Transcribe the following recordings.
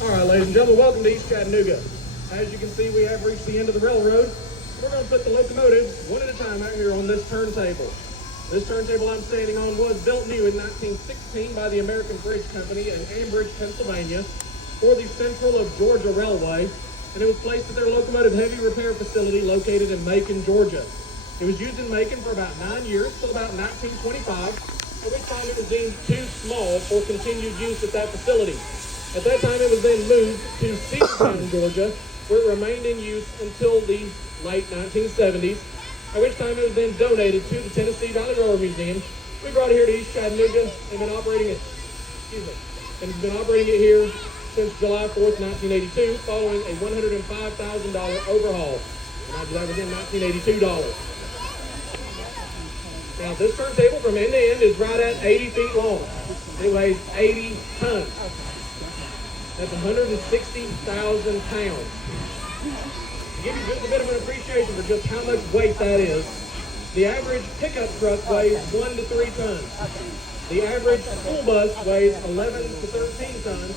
All right, ladies and gentlemen, welcome to East Chattanooga. As you can see, we have reached the end of the railroad. We're going to put the locomotive one at a time out here on this turntable. This turntable I'm standing on was built new in 1916 by the American Bridge Company in Ambridge, Pennsylvania, for the Central of Georgia Railway, and it was placed at their locomotive heavy repair facility located in Macon, Georgia. It was used in Macon for about 9 years, till about 1925, at which time it was deemed too small for continued use at that facility. At that time, it was then moved to Cedartown, Georgia, where it remained in use until the late 1970s, at which time it was then donated to the Tennessee Valley Railroad Museum. We brought it here to East Chattanooga and been operating it, here since July 4th, 1982, following a $105,000 overhaul. And that was in 1982 dollars. Now, this turntable from end to end is right at 80 feet long. It weighs 80 tons. That's 160,000 pounds. To give you just a bit of an appreciation for just how much weight that is, the average pickup truck weighs 1 to 3 tons. The average school bus weighs 11 to 13 tons.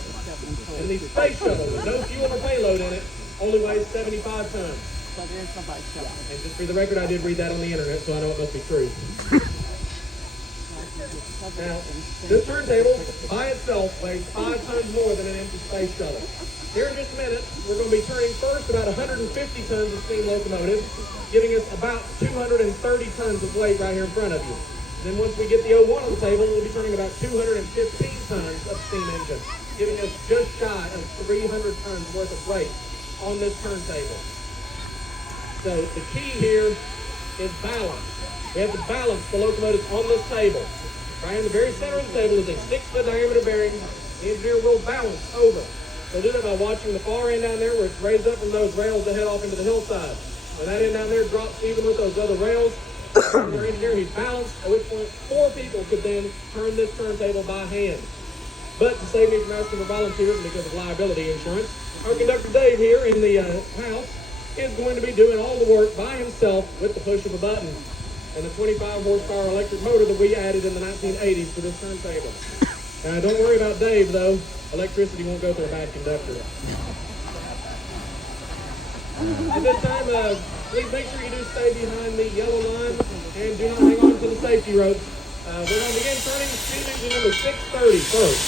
And the space shuttle, with no fuel or payload in it, only weighs 75 tons. And just for the record, I did read that on the internet, so I know it must be true. Now, this turntable by itself weighs 5 tons more than an empty space shuttle. Here in just a minute, we're going to be turning first about 150 tons of steam locomotive, giving us about 230 tons of weight right here in front of you. Then once we get the 01 on the table, we'll be turning about 215 tons of steam engine, giving us just shy of 300 tons worth of weight on this turntable. So the key here is balance. We have to balance the locomotives on this table. Right in the very center of the table is a 6-foot diameter bearing. The engineer will balance over. They'll do that by watching the far end down there where it's raised up from those rails that head off into the hillside. When that end down there drops even with those other rails, their engineer, he's balanced, at which point 4 people could then turn this turntable by hand. But to save me from asking for volunteers because of liability insurance, our conductor Dave here in the house is going to be doing all the work by himself with the push of a button and the 25 horsepower electric motor that we added in the 1980s to this turntable. Don't worry about Dave though, electricity won't go through a bad conductor. At this time, please make sure you do stay behind the yellow line and do not hang on to the safety ropes. We're going to begin turning steam engine number 630 first.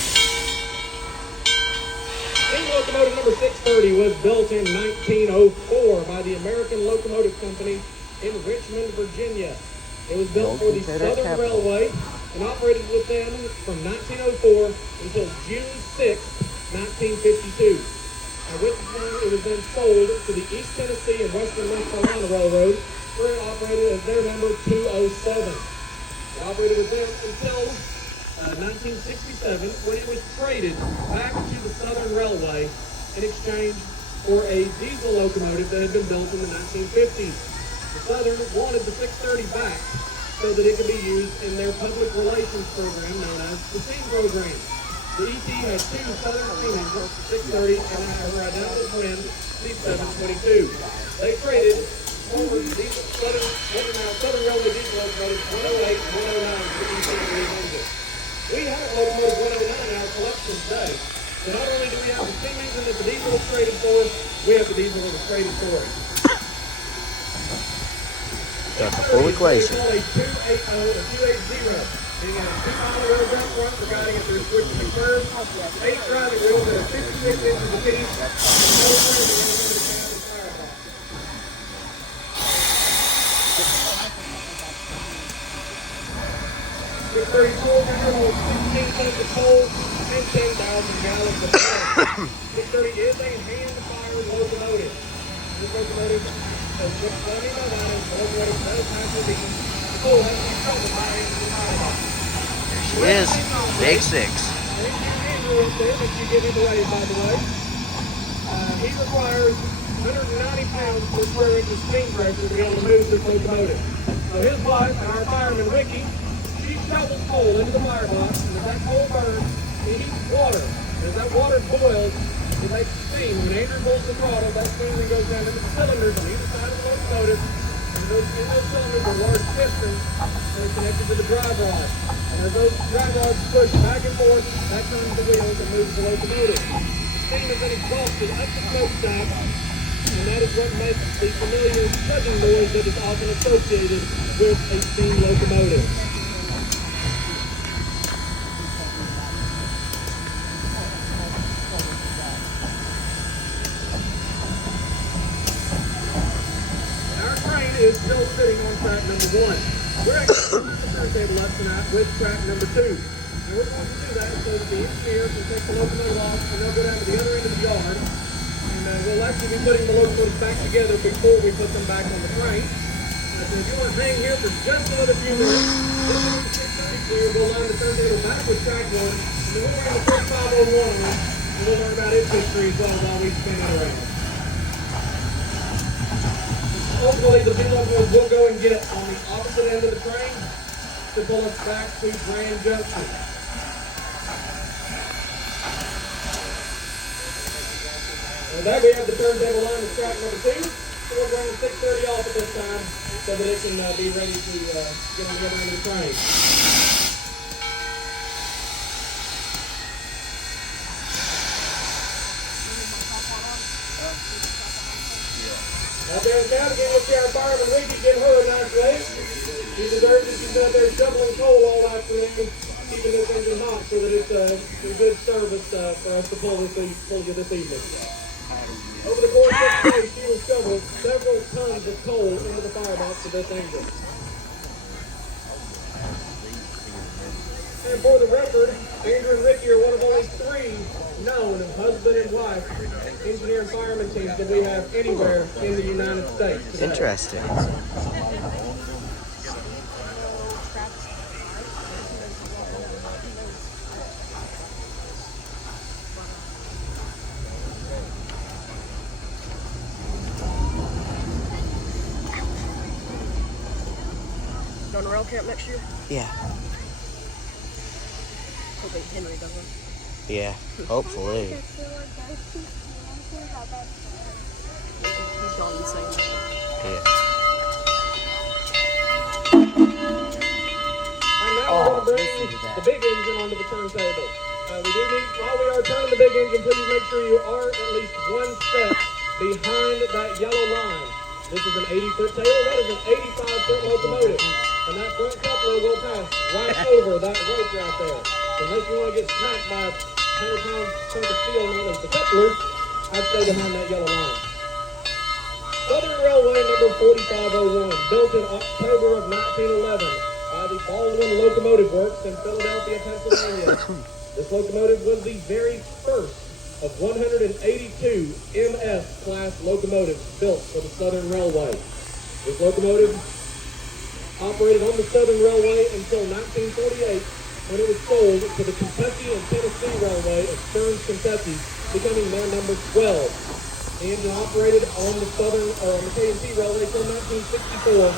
Steam locomotive number 630 was built in 1904 by the American Locomotive Company in Richmond, Virginia. It was built for the Southern Railway and operated with them from 1904 until June 6, 1952. At which time it was then sold to the East Tennessee and Western North Carolina Railroad, where it operated as their number 207. It operated with them until 1967, when it was traded back to the Southern Railway in exchange for a diesel locomotive that had been built in the 1950s. The Southern wanted the 630 back so that it could be used in their public relations program known as the SEAM program. The ET had 2 Southern steam engines, the 630 and her identical twin, the 722. They traded former Southern Railway diesel locomotives 108 and 109 for these engines. We have a locomotive 109 in our collection today. So not only do we have the steam engine that the diesel is traded for, we have the diesel that was traded for it. That's a full equation. Only 280 or 280. Being a 2-mile wheels up front for guiding it through switches and curves. 8 driving wheels that are 56 inches apiece. And no cramping in the cabin firebox. 634 can handle 16 tons of coal and 10,000 gallons of water. 630 is a hand-fired locomotive. This locomotive, as just let me know that, the locomotive does have to be full and controlled by hand in the firebox. There she is, big 6. And if you get him away, by the way, he requires 190 pounds per square inch of steam pressure to be able to move this locomotive. So his wife, our fireman Ricky, she shovels coal into the firebox, and as that coal burns, it heats water. As that water boils, it makes steam. When Andrew pulls the throttle, that steam then goes down into the cylinders on either side of the locomotive. And in those cylinders are large pistons that are connected to the drive rod. And as those drive rods push back and forth, that turns the wheels and moves the locomotive. The steam is then exhausted up the smokestack, and that is what makes the familiar chugging noise that is often associated with a steam locomotive. Our train is still sitting on track number 1. We're actually the turntable up tonight with track number 2. And we're going to do that so that the engineers will take the locomotive off and they'll go down to the other end of the yard. And we'll actually be putting the locomotives back together before we put them back on the train. So if you want to hang here for just another few minutes, this is the 6:30 clear. We'll line the turntable back with track 1. And then we'll bring the first 501 on, and we'll learn about its history as well while we spin it around. Hopefully the big locomotive will go and get on the opposite end of the train to pull us back to Grand Junction. With that, we have the turntable line to track number 2. So we'll bring the 6:30 off at this time so that it can be ready to get on the other end of the train. Out there in town, again, let's see our fireman Ricky give her a nice wave. She deserves it. She's been out there shoveling coal all afternoon, keeping this engine hot so that it's a good service for us to pull you this evening. Over the course of the day, she will shovel several tons of coal into the firebox of this engine. And for the record, Andrew and Ricky are one of only 3 known husband and wife engineer and fireman teams that we have anywhere in the United States today. Interesting. Going to rail camp next year? Yeah. Hoping Henry doesn't. Yeah, hopefully. He's gone insane. Yeah. And now we're going to bring the big engine onto the turntable. We do need, while we are turning the big engine, please make sure you are at least 1 step behind that yellow line. This is an 80-foot tail. That is an 85-foot locomotive. And that front coupler will pass right over that rope right there. So unless you want to get smacked by a 100-pound chunk of steel known as the coupler, I'd stay behind that yellow line. Southern Railway number 4501, built in October of 1911 by the Baldwin Locomotive Works in Philadelphia, Pennsylvania. This locomotive was the very first of 182 MS class locomotives built for the Southern Railway. This locomotive operated on the Southern Railway until 1948, when it was sold to the Kentucky and Tennessee Railway of Stearns, Kentucky, becoming their number 12. The engine operated on the K&T Railway until 1964,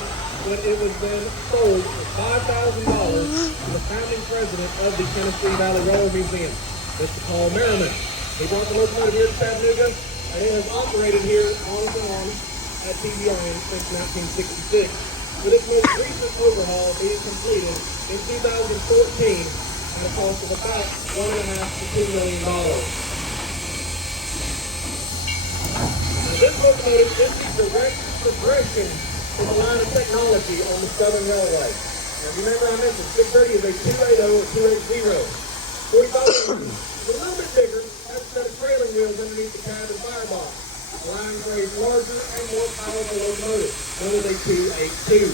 when it was then sold for $5,000 to the founding president of the Tennessee Valley Railroad Museum, Mr. Paul Merriman. He brought the locomotive here to Chattanooga, and it has operated here on and on at TVRM since 1966, with its most recent overhaul being completed in 2014 at a cost of about $1.5 to $2 million. Now, this locomotive is the direct progression in the line of technology on the Southern Railway. Now, remember I mentioned 630 is a 280 or 280. 45 is a little bit bigger, has a set of trailing wheels underneath the cab and firebox, allowing for a larger and more powerful locomotive, known as a 282.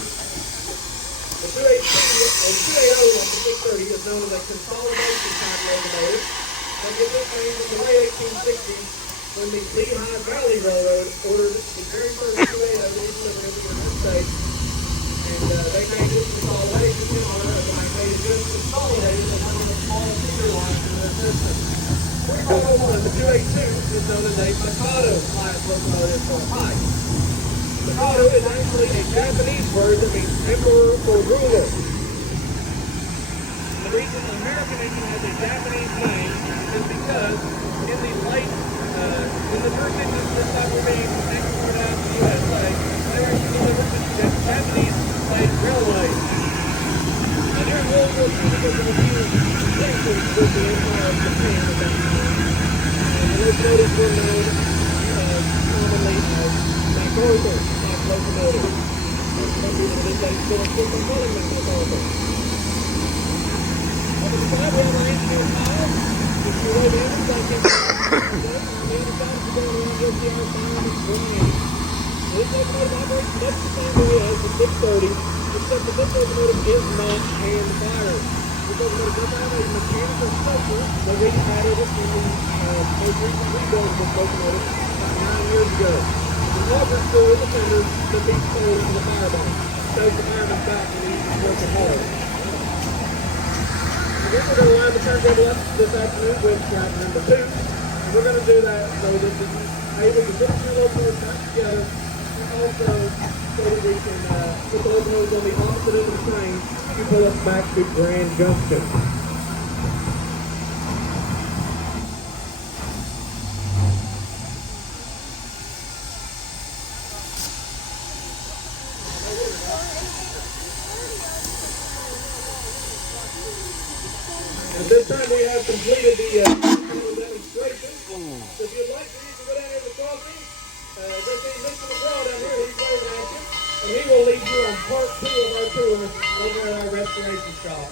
The 280 on the 630 is known as a consolidation type locomotive, and it was named in the late 1860s when the Lehigh Valley Railroad ordered the very first 280 to be delivered into the United States. And they named it consolidation in honor of the fact they had just consolidated the number of small feeder lines in their system. 4501, the 282 is known as a Mikado class locomotive for height. Mikado is actually a Japanese word that means emperor or ruler. The reason the American engine has a Japanese name is because in the late, when the first engines this time were being exported out to the USA, they were delivered to the Japanese slave railways. Now during World War II, because of a few tensions with the Empire of Japan at that time, the locomotives were known commonly as MacArthur type locomotives. Some people to this day still insist on calling them MacArthur. On the side we have our engineer file. If you wave in, it's like this. On the other side, if you're going around, you'll see our fireman Brian. This locomotive operates much the same way as the 630, except that this locomotive is not hand-fired. This locomotive does have a mechanical structure that we added in the most recent rebuild of this locomotive about 9 years ago. The auger screw in the fenders that feeds coal into the firebox. Saves the fireman back when he's working hard. Again, we're going to line the turntable up this afternoon with track number 2. And we're going to do that so that this is able to put the two locomotives back together, and also so that we can put the locomotives on the opposite end of the train to pull us back to Grand Junction. At this time, we have completed the demonstration. So if you'd like to, you can go down here to the crossing. Go see Mr. McGraw down here. He's waving at you. And he will lead you on part 2 of our tour over at our restoration shop.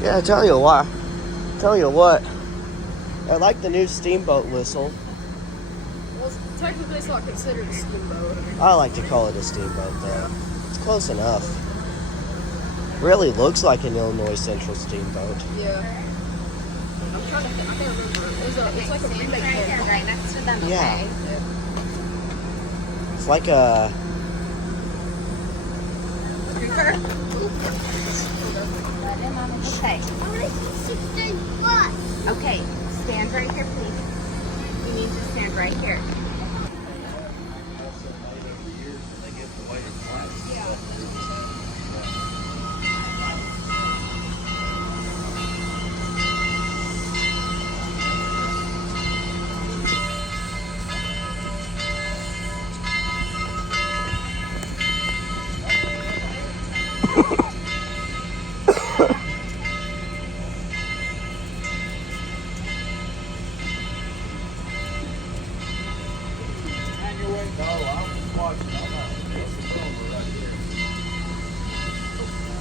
Yeah, tell you what, I like the new steamboat whistle. Well, technically it's not considered a steamboat. I like to call it a steamboat though. It's close enough. Really looks like an Illinois Central steamboat. Yeah. I'm trying to think. I can't remember. It's like a remake Right, one. right next to them, okay? Yeah. It's like a... Okay. Okay, stand right here, please. You need to stand right here.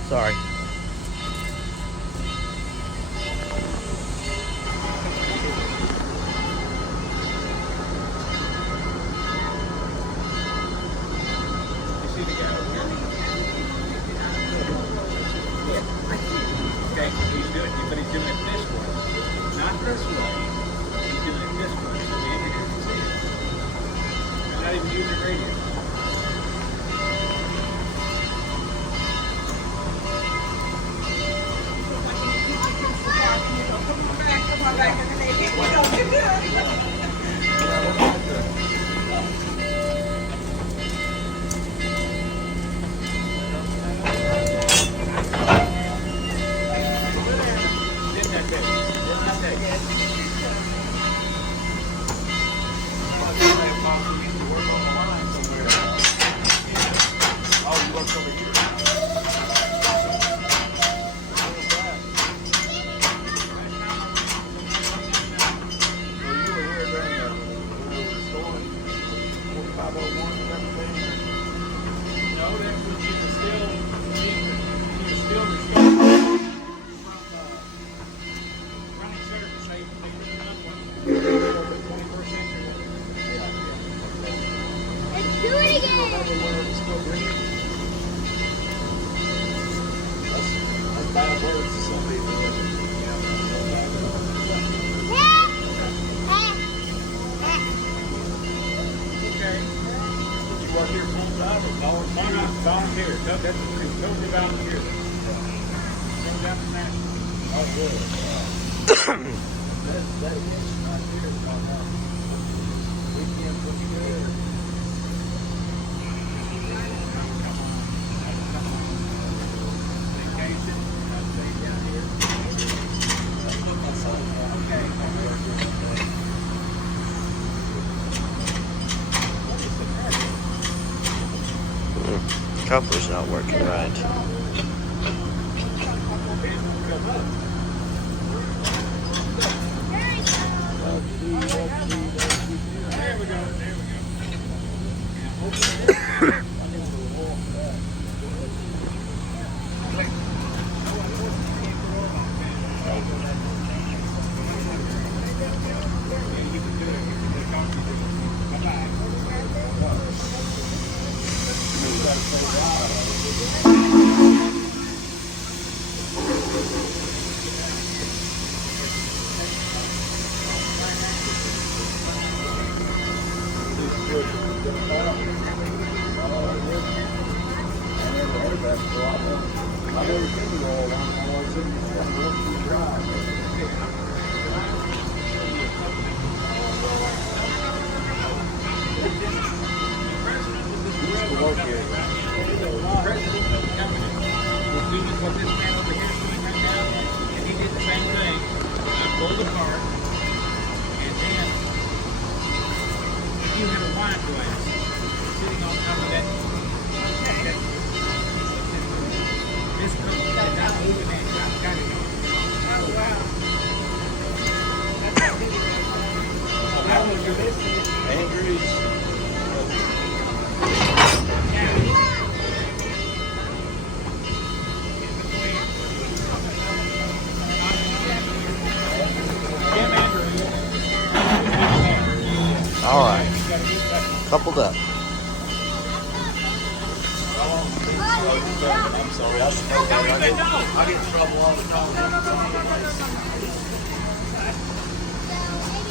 Sorry. Okay, he's doing it, but he's doing it this way. Not this way. He's doing it this way. So the engineer can see it. They're not even using radio. Coupler's not working right. You hit a wine glass. sitting on top of that. This comes not moving that got it on. Oh, wow. That was your best. Andrews. All right. Coupled up. I'm sorry, I get in trouble all the time.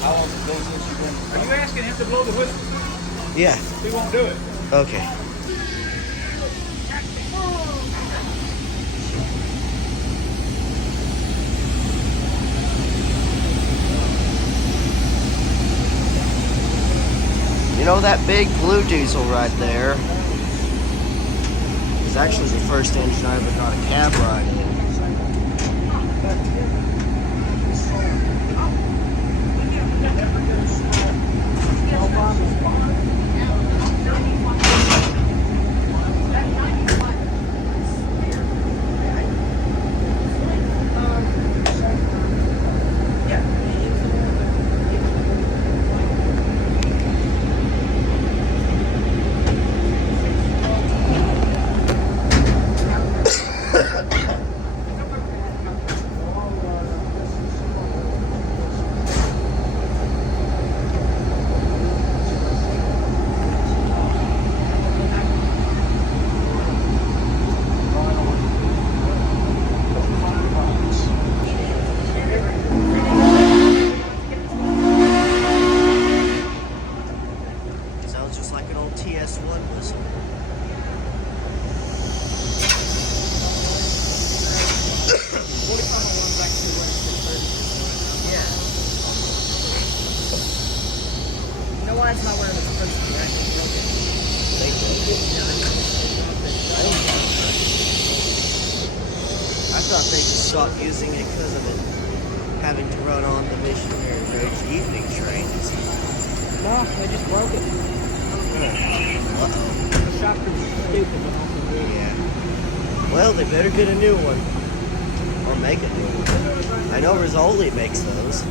How long has it been since you've been? Are you asking him to blow the whistle? Yeah. He won't do it. Okay. You know that big blue diesel right there is actually the first engine I ever got a cab ride in. Sounds just like an old TS1 whistle. Yeah. You know why it's not where it's supposed to be? I think They did. I thought they just stopped using it because of it having to run on the Missionary Bridge evening trains. No, they just broke it. Uh-oh. The shop was stupid, but also weird. Yeah. Well, they better get a new one. Or make a new one. I know Rizzoli makes those.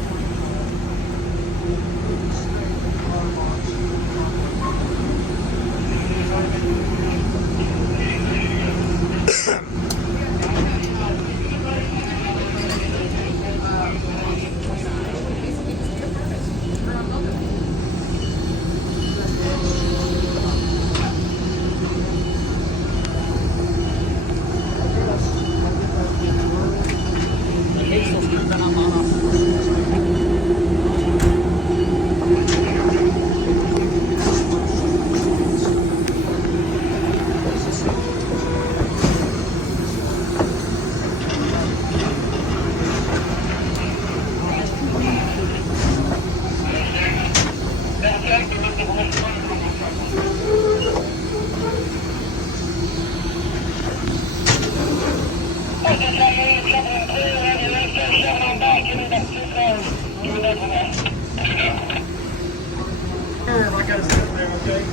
I gotta sit there, okay?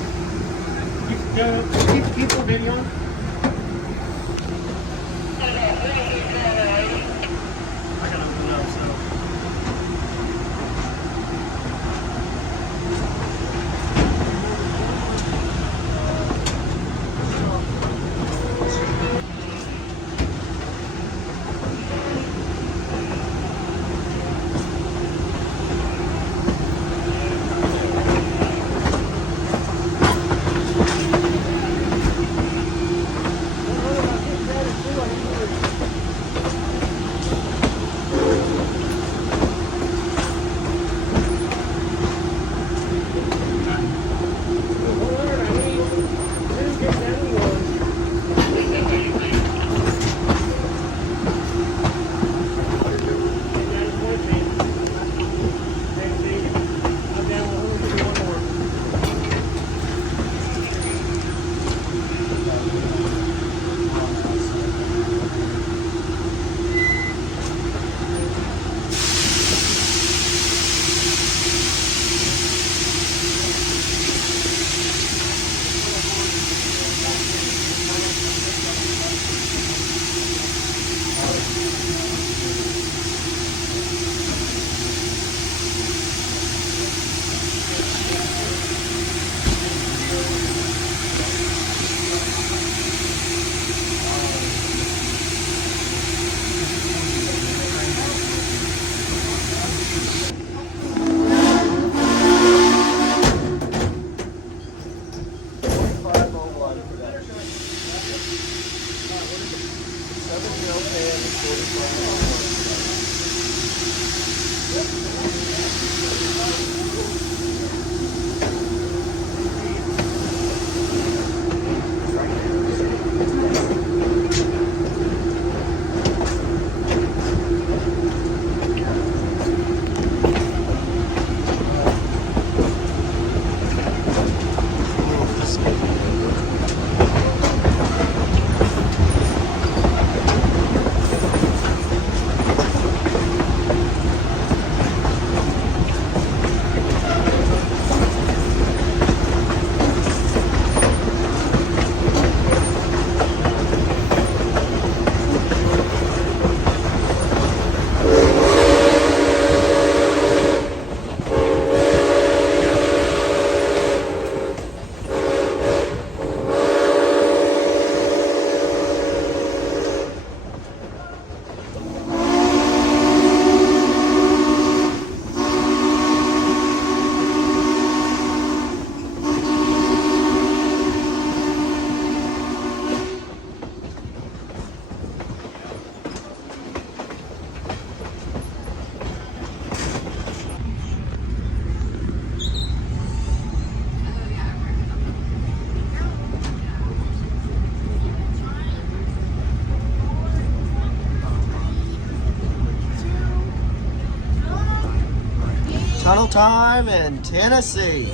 Keep the video on. I gotta open it up, so. Tunnel time in Tennessee.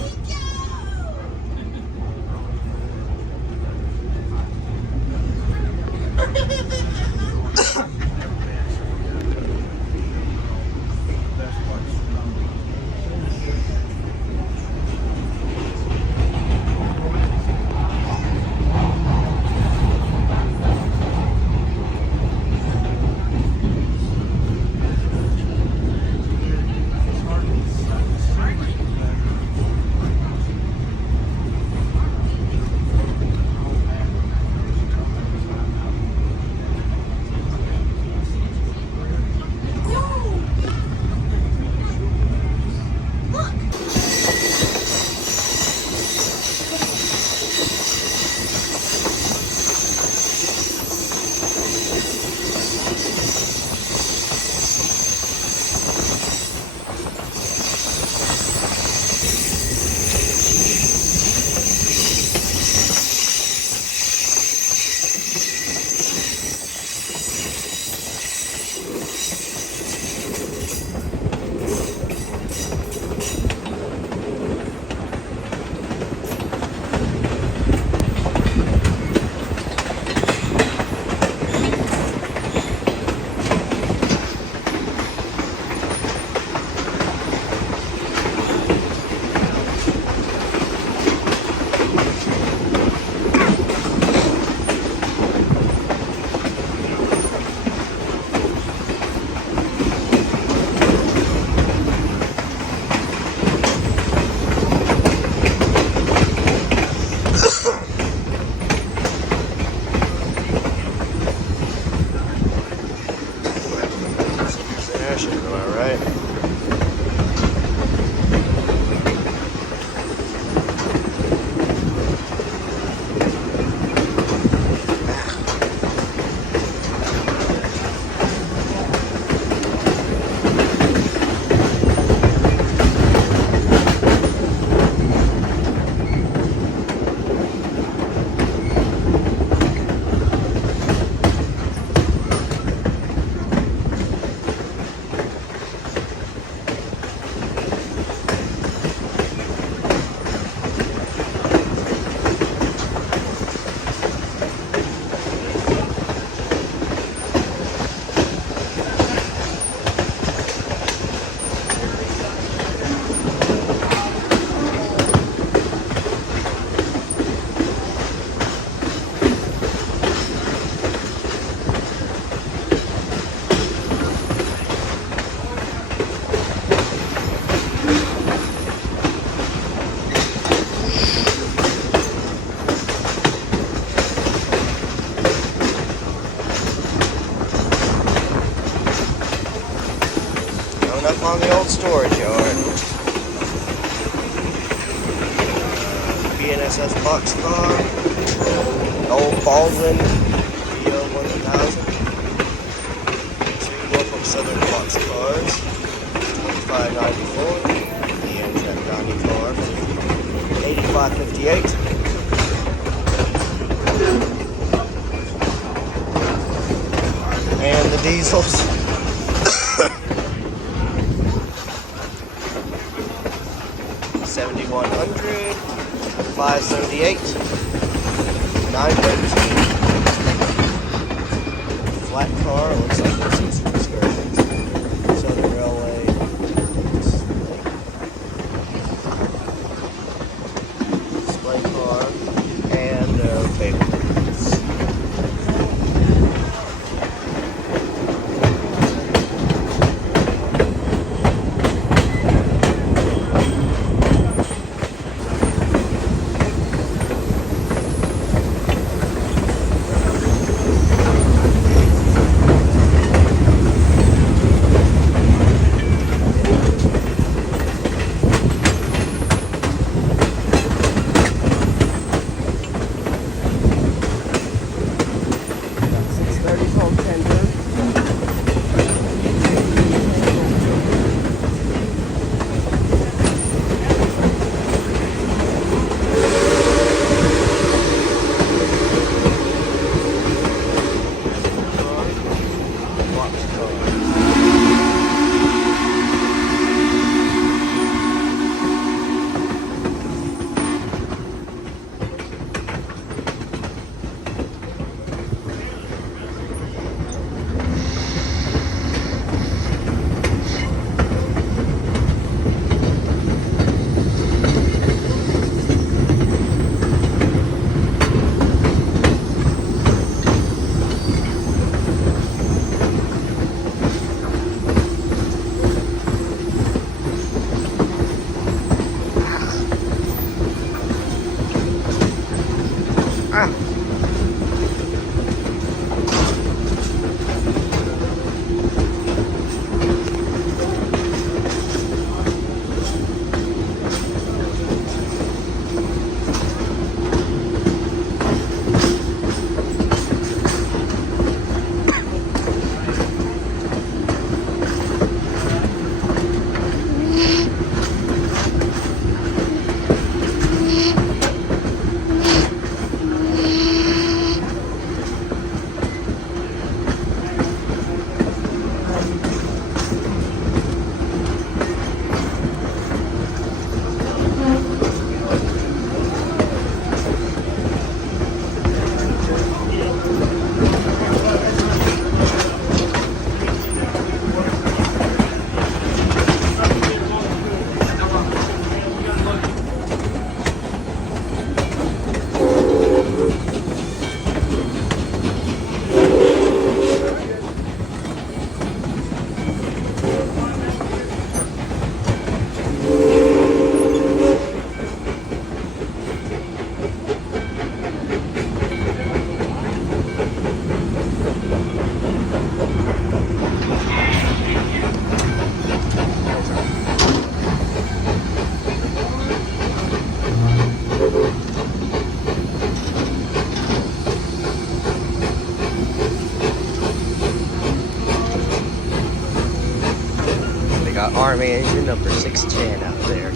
On the old storage yard. BNS says boxcar. Old Baldwin VO1000. Two Norfolk Southern boxcars. $25.94. The Amtrak 94. $85.58. And the diesels. 7100, 578, 913. Flat car, looks like this is excursions. Southern Railway. Display car and table. Army engine number 610 out there.